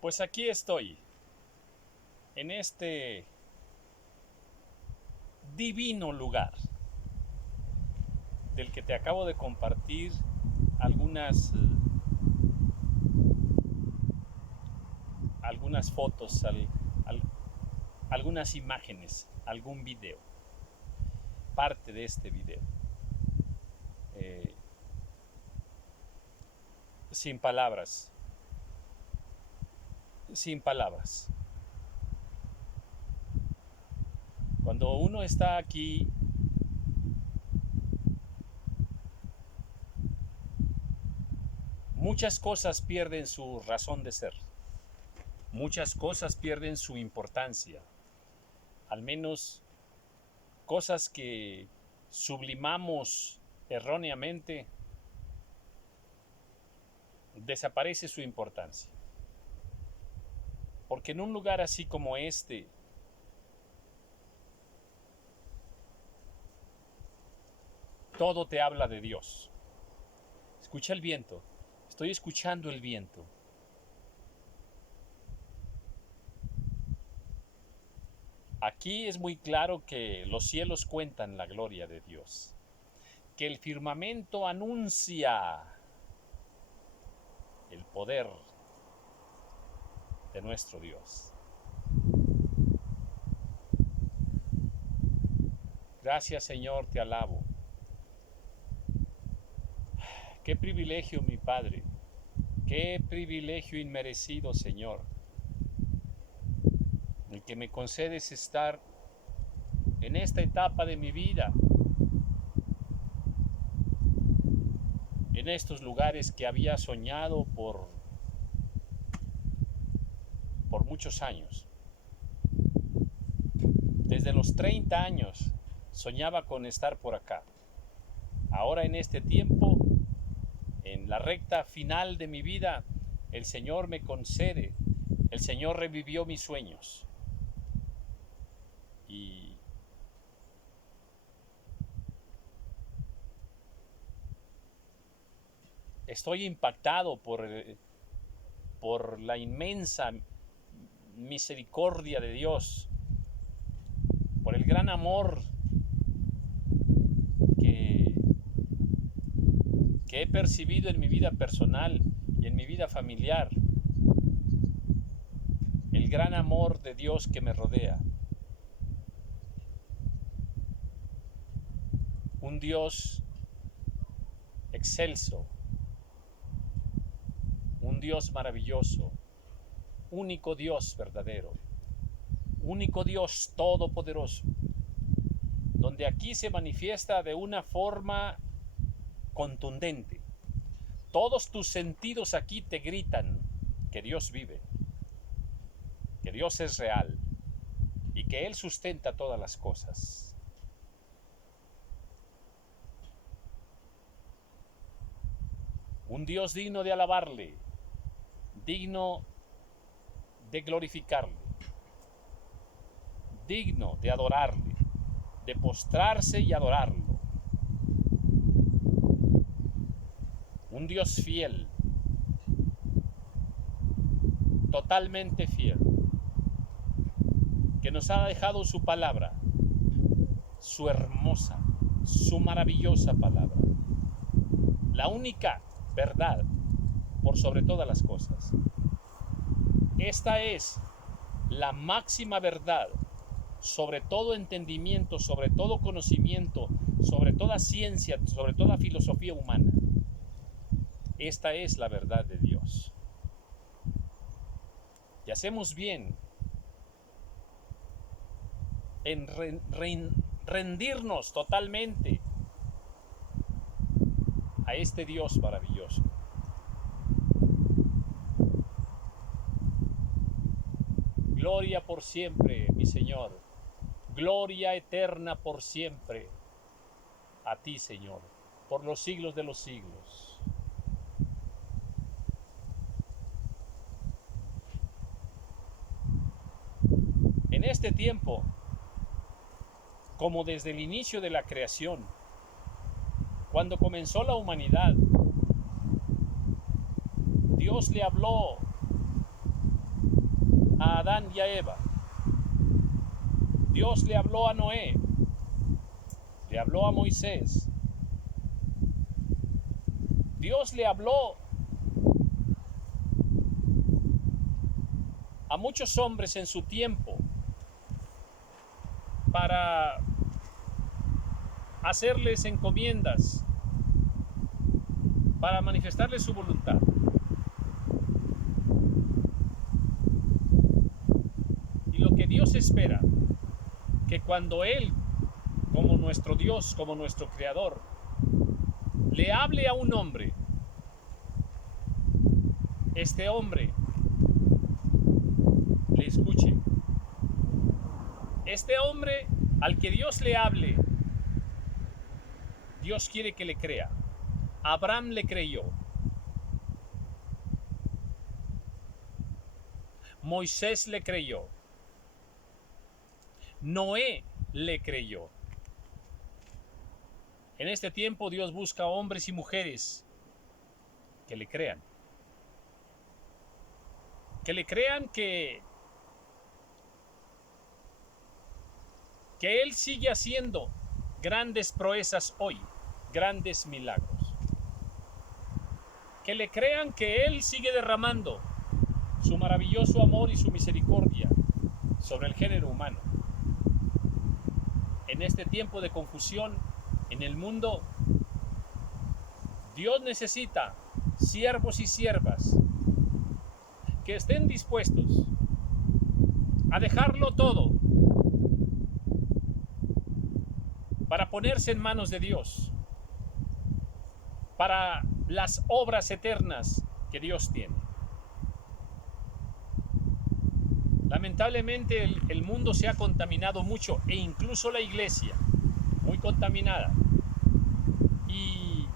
Pues aquí estoy, en este divino lugar del que te acabo de compartir algunas, algunas fotos, algunas imágenes, algún video, parte de este video. Eh, sin palabras, sin palabras. Cuando uno está aquí, muchas cosas pierden su razón de ser. Muchas cosas pierden su importancia. Al menos cosas que sublimamos erróneamente, desaparece su importancia. Porque en un lugar así como este, todo te habla de Dios. Escucha el viento. Estoy escuchando el viento. Aquí es muy claro que los cielos cuentan la gloria de Dios, que el firmamento anuncia el poder de nuestro Dios. Gracias, Señor, te alabo. Qué privilegio, mi Padre, qué privilegio inmerecido, Señor, el que me concedes estar en esta etapa de mi vida, en estos lugares que había soñado por muchos años. Desde los 30 años soñaba con estar por acá. Ahora en este tiempo, en la recta final de mi vida, el Señor me concede, el Señor revivió mis sueños. Y estoy impactado por la inmensa misericordia de Dios, por el gran amor que he percibido en mi vida personal y en mi vida familiar, el gran amor de Dios que me rodea. Un Dios excelso, un Dios maravilloso, único Dios verdadero, único Dios todopoderoso, donde aquí se manifiesta de una forma contundente. Todos tus sentidos aquí te gritan que Dios vive, que Dios es real y que Él sustenta todas las cosas. Un Dios digno de alabarle, digno de glorificarle, digno de adorarle, de postrarse y adorarlo. Un Dios fiel, totalmente fiel, que nos ha dejado su palabra, su hermosa, su maravillosa palabra, la única verdad por sobre todas las cosas. Esta es la máxima verdad sobre todo entendimiento, sobre todo conocimiento, sobre toda ciencia, sobre toda filosofía humana. Esta es la verdad de Dios. Y hacemos bien en rendirnos totalmente a este Dios maravilloso. Gloria por siempre, mi Señor. Gloria eterna por siempre a ti, Señor, por los siglos de los siglos. En este tiempo, como desde el inicio de la creación, cuando comenzó la humanidad, Dios le habló a Adán y a Eva. Dios le habló a Noé, le habló a Moisés. Dios le habló a muchos hombres en su tiempo para hacerles encomiendas, para manifestarles su voluntad. Y lo que Dios espera, que cuando Él, como nuestro Dios, como nuestro Creador, le hable a un hombre, este hombre le escuche. Este hombre al que Dios le hable, Dios quiere que le crea. Abraham le creyó. Moisés le creyó. Noé le creyó. En este tiempo Dios busca hombres y mujeres que le crean. Que le crean que Él sigue haciendo grandes proezas hoy, grandes milagros. Que le crean que Él sigue derramando su maravilloso amor y su misericordia sobre el género humano. En este tiempo de confusión en el mundo, Dios necesita siervos y siervas que estén dispuestos a dejarlo todo para ponerse en manos de Dios, para las obras eternas que Dios tiene. Lamentablemente el mundo se ha contaminado mucho, e incluso la iglesia, muy contaminada. Y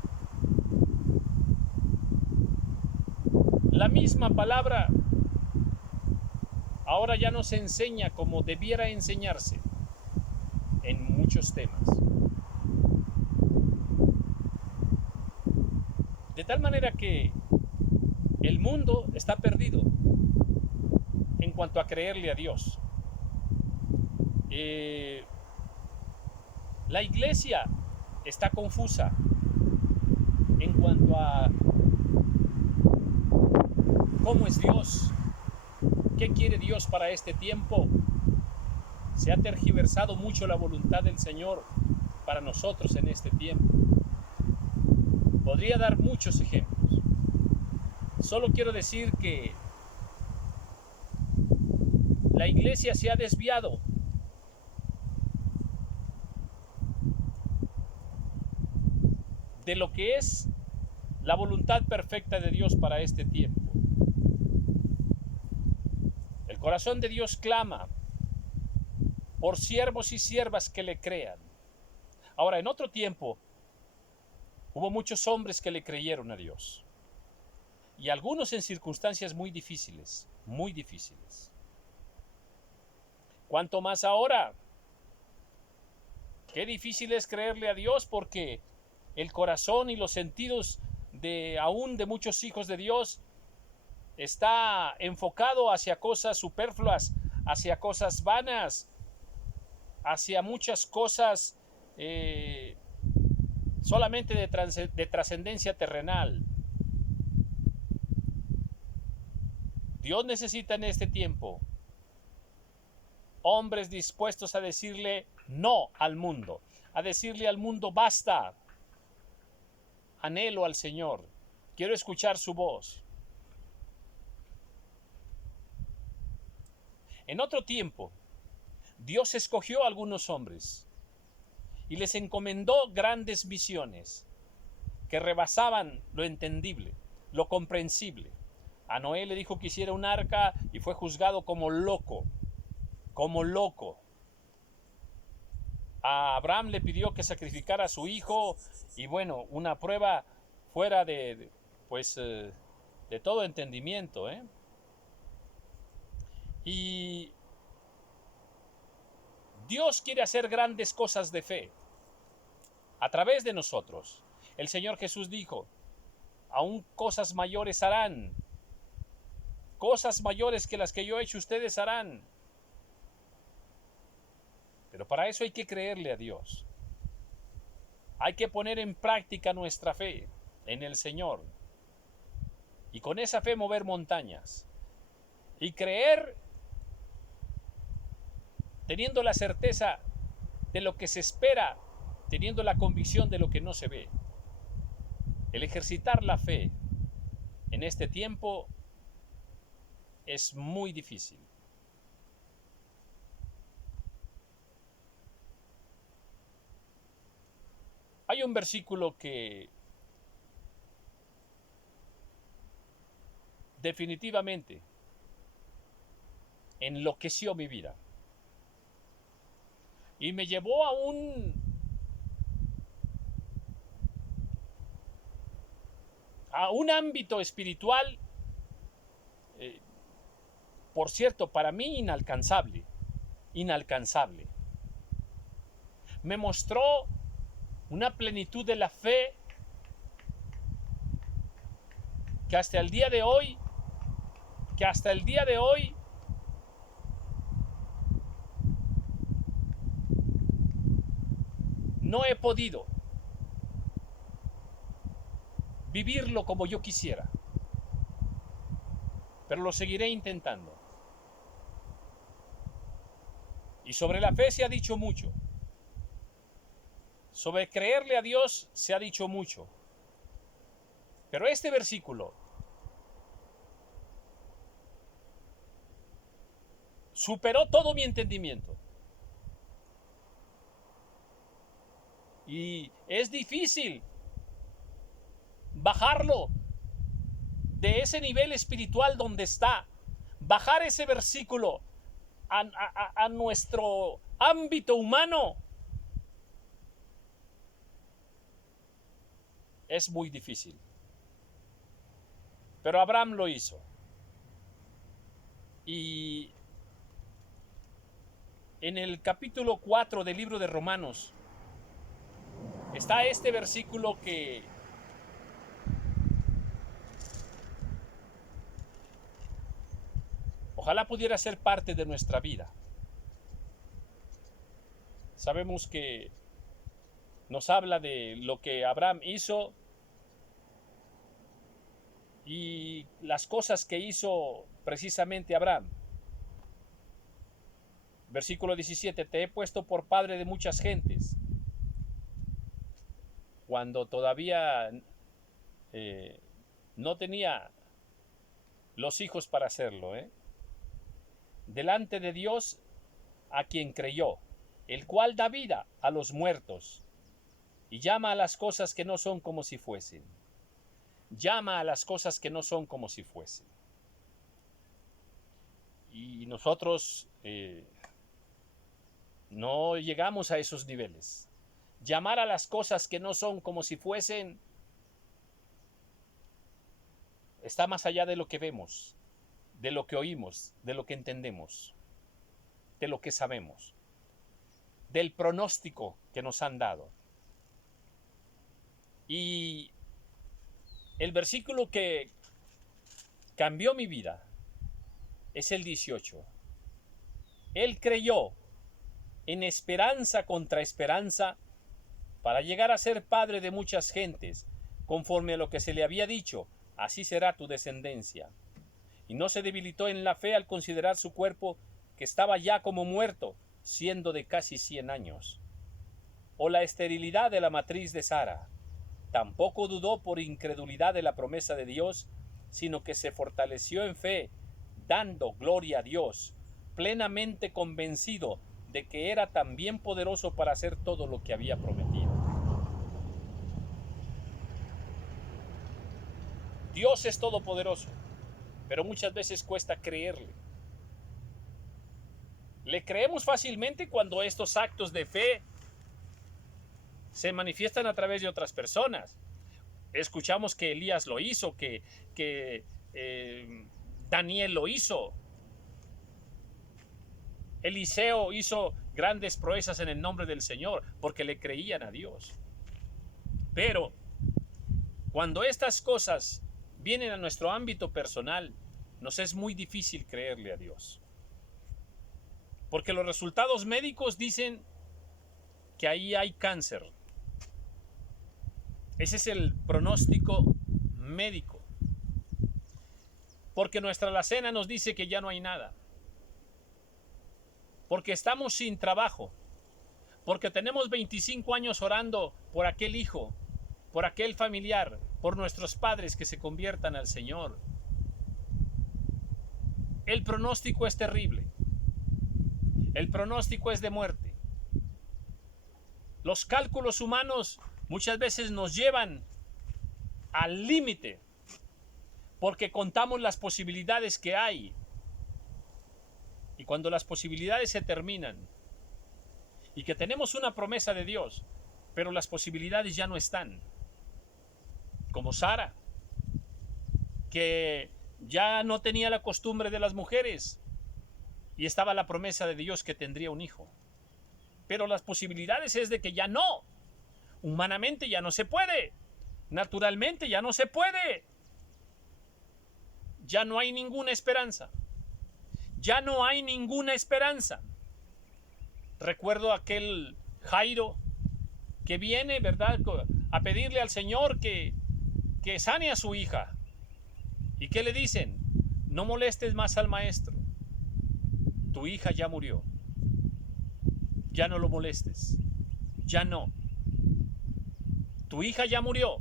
la misma palabra ahora ya no se enseña como debiera enseñarse en muchos temas. De tal manera que el mundo está perdido en cuanto a creerle a Dios. La iglesia está confusa en cuanto a cómo es Dios, qué quiere Dios para este tiempo. Se ha tergiversado mucho la voluntad del Señor para nosotros en este tiempo. Podría dar muchos ejemplos. Solo quiero decir que la iglesia se ha desviado de lo que es la voluntad perfecta de Dios para este tiempo. El corazón de Dios clama por siervos y siervas que le crean. Ahora, en otro tiempo, hubo muchos hombres que le creyeron a Dios. Y algunos en circunstancias muy difíciles, muy difíciles. ¿Cuánto más ahora? Qué difícil es creerle a Dios, porque el corazón y los sentidos aún de muchos hijos de Dios está enfocado hacia cosas superfluas, hacia cosas vanas, hacia muchas cosas solamente de trascendencia terrenal. Dios necesita en este tiempo hombres dispuestos a decirle no al mundo, a decirle al mundo basta. Anhelo al Señor, quiero escuchar su voz. En otro tiempo, Dios escogió a algunos hombres y les encomendó grandes misiones que rebasaban lo entendible, lo comprensible. A Noé le dijo que hiciera un arca y fue juzgado como loco, como loco. A Abraham le pidió que sacrificara a su hijo, y bueno, una prueba fuera de todo entendimiento, Y Dios quiere hacer grandes cosas de fe a través de nosotros. El Señor Jesús dijo: aún cosas mayores harán, cosas mayores que las que yo he hecho ustedes harán. Pero para eso hay que creerle a Dios. Hay que poner en práctica nuestra fe en el Señor. Y con esa fe mover montañas. Y creer teniendo la certeza de lo que se espera, teniendo la convicción de lo que no se ve. El ejercitar la fe en este tiempo es muy difícil. Hay un versículo que definitivamente enloqueció mi vida y me llevó a un ámbito espiritual, por cierto, para mí inalcanzable. Me mostró una plenitud de la fe que hasta el día de hoy no he podido vivirlo como yo quisiera, pero lo seguiré intentando. Y sobre la fe se ha dicho mucho. Sobre creerle a Dios se ha dicho mucho. Pero este versículo superó todo mi entendimiento. Y es difícil bajarlo de ese nivel espiritual donde está, bajar ese versículo a nuestro ámbito humano. Es muy difícil. Pero Abraham lo hizo. Y en el capítulo 4 del libro de Romanos está este versículo que ojalá pudiera ser parte de nuestra vida. Sabemos que nos habla de lo que Abraham hizo y las cosas que hizo precisamente Abraham. Versículo 17, te he puesto por padre de muchas gentes. Cuando todavía no tenía los hijos para hacerlo, delante de Dios a quien creyó, el cual da vida a los muertos y llama a las cosas que no son como si fuesen. Llama a las cosas que no son como si fuesen. Y nosotros no llegamos a esos niveles. Llamar a las cosas que no son como si fuesen está más allá de lo que vemos, de lo que oímos, de lo que entendemos, de lo que sabemos, del pronóstico que nos han dado. Y el versículo que cambió mi vida es el 18. Él creyó en esperanza contra esperanza para llegar a ser padre de muchas gentes, conforme a lo que se le había dicho, así será tu descendencia. Y no se debilitó en la fe al considerar su cuerpo, que estaba ya como muerto, siendo de casi 100 años. O la esterilidad de la matriz de Sara. Tampoco dudó por incredulidad de la promesa de Dios, sino que se fortaleció en fe, dando gloria a Dios, plenamente convencido de que era también poderoso para hacer todo lo que había prometido. Dios es todopoderoso, pero muchas veces cuesta creerle. Le creemos fácilmente cuando estos actos de fe se manifiestan a través de otras personas. Escuchamos que Elías lo hizo, que Daniel lo hizo. Eliseo hizo grandes proezas en el nombre del Señor porque le creían a Dios. Pero cuando estas cosas vienen a nuestro ámbito personal, nos es muy difícil creerle a Dios. Porque los resultados médicos dicen que ahí hay cáncer. Ese es el pronóstico médico. Porque nuestra alacena nos dice que ya no hay nada. Porque estamos sin trabajo. Porque tenemos 25 años orando por aquel hijo, por aquel familiar, por nuestros padres que se conviertan al Señor. El pronóstico es terrible. El pronóstico es de muerte. Los cálculos humanos muchas veces nos llevan al límite porque contamos las posibilidades que hay. Y cuando las posibilidades se terminan y que tenemos una promesa de Dios, pero las posibilidades ya no están. Como Sara, que ya no tenía la costumbre de las mujeres y estaba la promesa de Dios que tendría un hijo. Pero las posibilidades es de que ya no. Humanamente ya no se puede. Naturalmente ya no se puede. Ya no hay ninguna esperanza. Ya no hay ninguna esperanza. Recuerdo aquel Jairo que viene, ¿verdad?, a pedirle al Señor que sane a su hija. ¿Y qué le dicen? No molestes más al maestro. Tu hija ya murió. Ya no lo molestes. Ya no. Tu hija ya murió.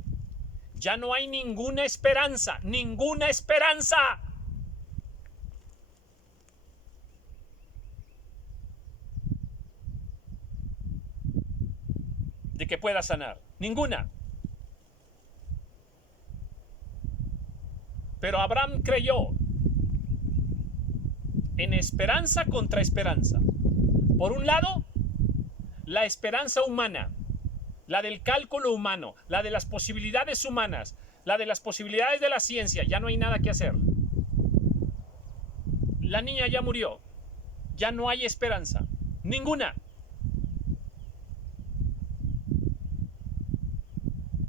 Ya no hay ninguna esperanza. Ninguna esperanza. De que pueda sanar. Ninguna. Pero Abraham creyó en esperanza contra esperanza. Por un lado, la esperanza humana, la del cálculo humano, la de las posibilidades humanas, la de las posibilidades de la ciencia. Ya no hay nada que hacer. La niña ya murió. Ya no hay esperanza. Ninguna.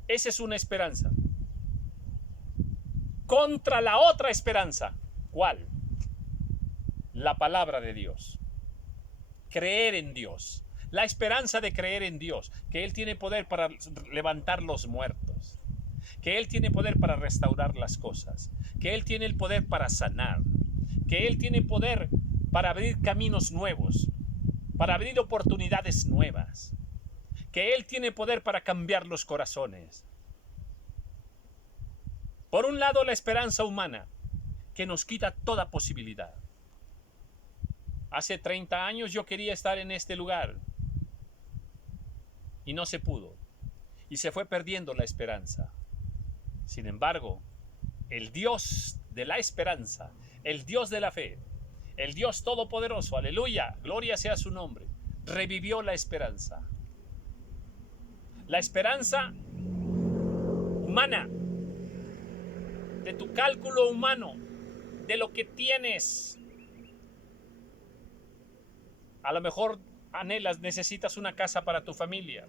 Esa es una esperanza. Contra la otra esperanza. ¿Cuál? La palabra de Dios. Creer en Dios. La esperanza de creer en Dios. Que Él tiene poder para levantar los muertos. Que Él tiene poder para restaurar las cosas. Que Él tiene el poder para sanar. Que Él tiene poder para abrir caminos nuevos. Para abrir oportunidades nuevas. Que Él tiene poder para cambiar los corazones. Por un lado, la esperanza humana, que nos quita toda posibilidad. Hace 30 años yo quería estar en este lugar y no se pudo. Y se fue perdiendo la esperanza. Sin embargo, el Dios de la esperanza, el Dios de la fe, el Dios todopoderoso, aleluya, gloria sea su nombre, revivió la esperanza. La esperanza humana, de tu cálculo humano, de lo que tienes. A lo mejor anhelas, necesitas una casa para tu familia.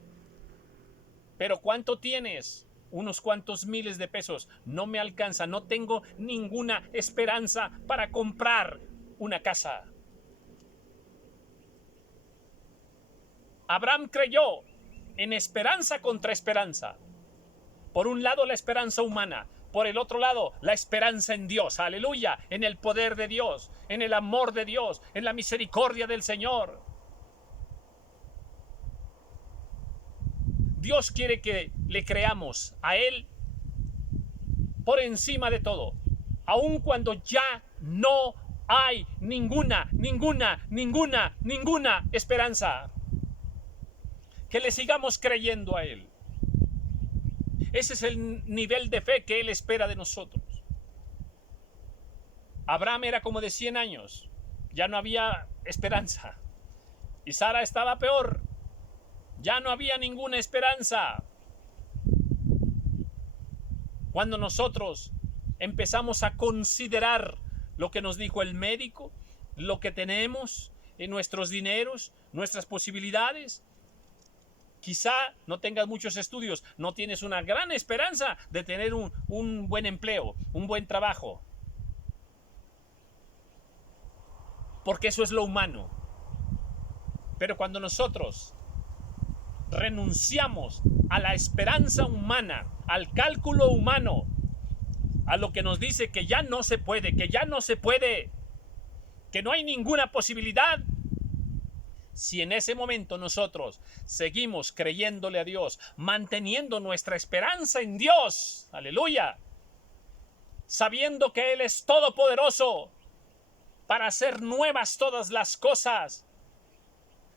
Pero ¿cuánto tienes? Unos cuantos miles de pesos. No me alcanza, no tengo ninguna esperanza para comprar una casa. Abraham creyó en esperanza contra esperanza. Por un lado, la esperanza humana. Por el otro lado, la esperanza en Dios. Aleluya. En el poder de Dios. En el amor de Dios. En la misericordia del Señor. Dios quiere que le creamos a Él por encima de todo. Aun cuando ya no hay ninguna esperanza. Que le sigamos creyendo a Él. Ese es el nivel de fe que Él espera de nosotros. Abraham era como de 100 años. Ya no había esperanza. Y Sara estaba peor. Ya no había ninguna esperanza. Cuando nosotros empezamos a considerar lo que nos dijo el médico, lo que tenemos en nuestros dineros, nuestras posibilidades, quizá no tengas muchos estudios, no tienes una gran esperanza de tener un buen empleo, un buen trabajo. porque eso es lo humano. Pero cuando nosotros renunciamos a la esperanza humana, al cálculo humano, a lo que nos dice que ya no se puede, que no hay ninguna posibilidad, si en ese momento nosotros seguimos creyéndole a Dios, manteniendo nuestra esperanza en Dios, aleluya, sabiendo que Él es todopoderoso para hacer nuevas todas las cosas,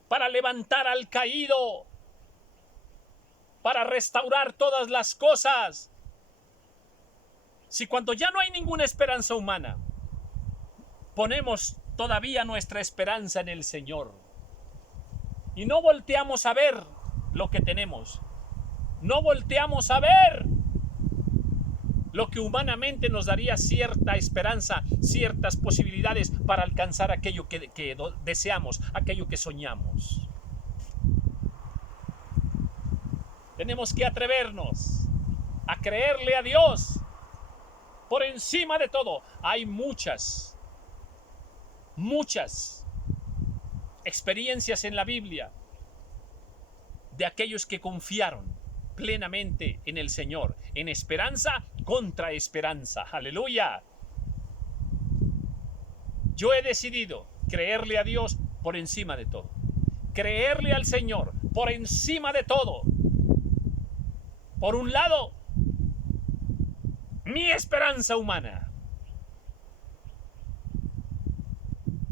para levantar al caído, para restaurar todas las cosas. Si cuando ya no hay ninguna esperanza humana, ponemos todavía nuestra esperanza en el Señor y no volteamos a ver lo que tenemos, no volteamos a ver lo que humanamente nos daría cierta esperanza, ciertas posibilidades para alcanzar aquello que deseamos, aquello que soñamos. Tenemos que atrevernos a creerle a Dios por encima de todo. Hay muchas experiencias en la Biblia de aquellos que confiaron plenamente en el Señor, en esperanza contra esperanza. Aleluya. Yo he decidido creerle a Dios por encima de todo, creerle al Señor por encima de todo. Por un lado, mi esperanza humana.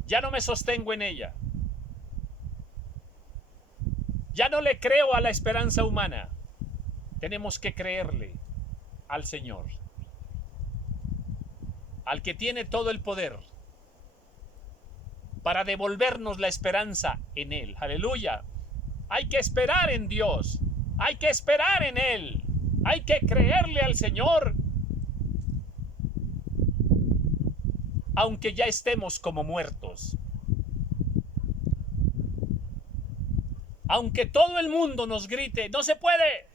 Ya no me sostengo en ella. Ya no le creo a la esperanza humana. Tenemos que creerle al Señor, al que tiene todo el poder para devolvernos la esperanza en Él. Aleluya. Hay que esperar en Dios. Hay que esperar en Él. Hay que creerle al Señor, aunque ya estemos como muertos. Aunque todo el mundo nos grite, no se puede.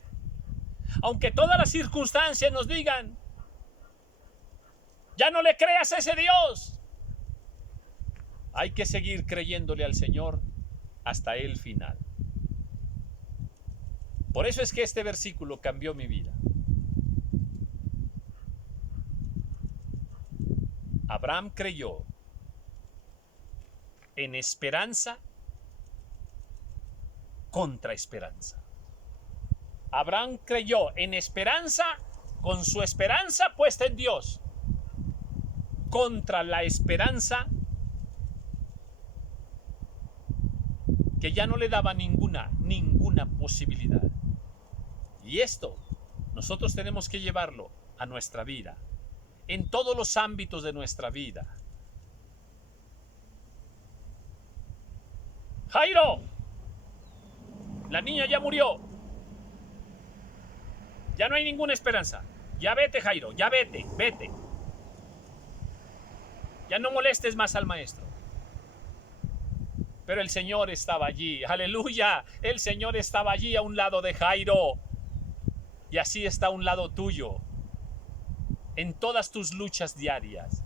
Aunque todas las circunstancias nos digan, ya no le creas a ese Dios. Hay que seguir creyéndole al Señor hasta el final. Por eso es que este versículo cambió mi vida. Abraham creyó en esperanza contra esperanza. Abraham creyó en esperanza con su esperanza puesta en Dios, contra la esperanza que ya no le daba ninguna posibilidad. Y esto nosotros tenemos que llevarlo a nuestra vida, en todos los ámbitos de nuestra vida. Jairo, la niña ya murió. Ya no hay ninguna esperanza. Ya vete, Jairo, ya vete. Ya no molestes más al maestro. Pero el Señor estaba allí. Aleluya. El Señor estaba allí a un lado de Jairo. Y así está a un lado tuyo. En todas tus luchas diarias.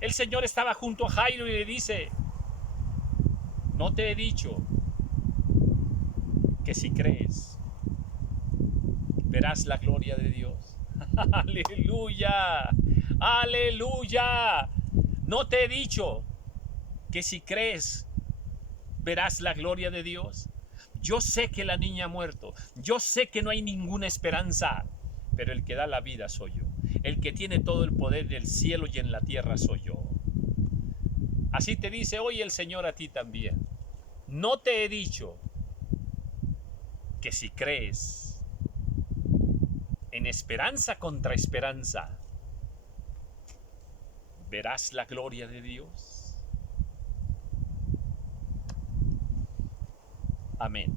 El Señor estaba junto a Jairo y le dice, ¿no te he dicho que si crees, verás la gloria de Dios? Aleluya. Aleluya. ¿No te he dicho que si crees, verás la gloria de Dios? Yo sé que la niña ha muerto. Yo sé que no hay ninguna esperanza. Pero el que da la vida soy yo. El que tiene todo el poder del cielo y en la tierra soy yo. Así te dice hoy el Señor a ti también. No te he dicho que si crees en esperanza contra esperanza, verás la gloria de Dios. Amén.